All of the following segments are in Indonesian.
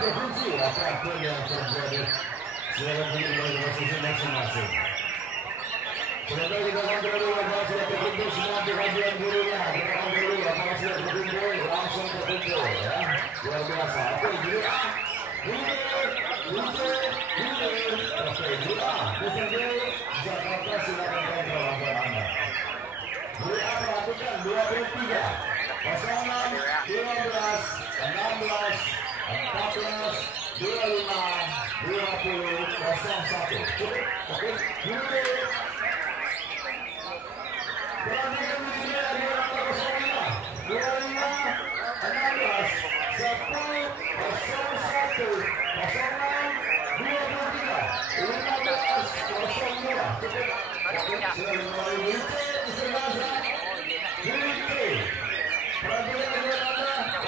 berfungsi apapun yang terjadi. Silakan kembali ke posisi masing-masing. Sebentar kita akan dulu apakah sudah terkumpul semua di bagian gurunya. Kita akan dulu apakah sudah terkumpul, langsung terkumpul ya. Luar biasa. Oke, dulu A. Oke, dulu A. Misalnya Jakarta silakan kontrol laporan Anda. Dulu A perhatikan 23. Pasangan 15, 16, 14, 25, 20, 01. Cukup. Oke, dulu. Perhatikan ini dari orang bersama 25, 16, 10, 01, 06, 23, 15, 02. Cukup. Oke, sudah mulai berita di sebelah sana. Perhatikan dari Anda 06,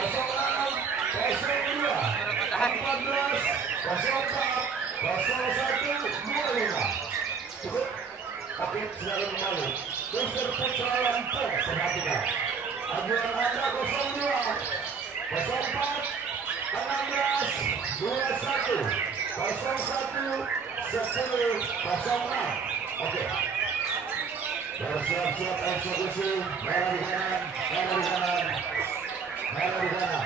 02, 14, 04, 01, 25. Cukup. Oke, silakan kembali. Mister Putra Lampung, perhatikan. Ajuan Anda 02, 04, 16, 21, 01, 10, 06. Oke. Bersiap-siap eksekusi. Merah di kanan, merah di kanan, merah di kanan.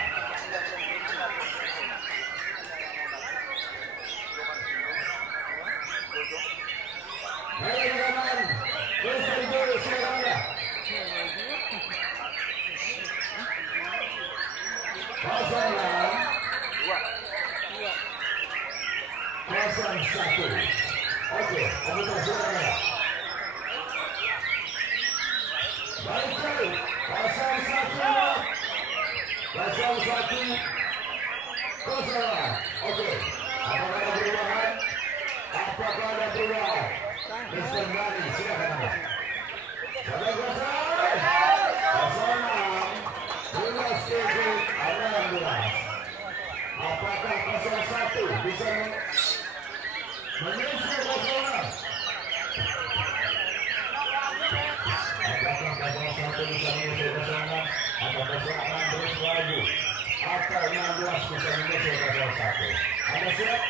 Merah di kanan. Mister Juru, silakan Anda. Pasangan 01. Oke, anggota silakan Anda. Baik sekali. Pasang 1. Kosongan. Oke. Apakah ada perubahan? Apakah ada perubahan? Mister Gani, silakan Anda. Pada kosong. Kosongan. 12 KG, ada 12. Apakah 01 bisa menyusul kosongan? Apakah 01 bisa menyusul kosongan? Atau kosongan terus lagi? Atau 16 bisa menyusul 01? Anda siap?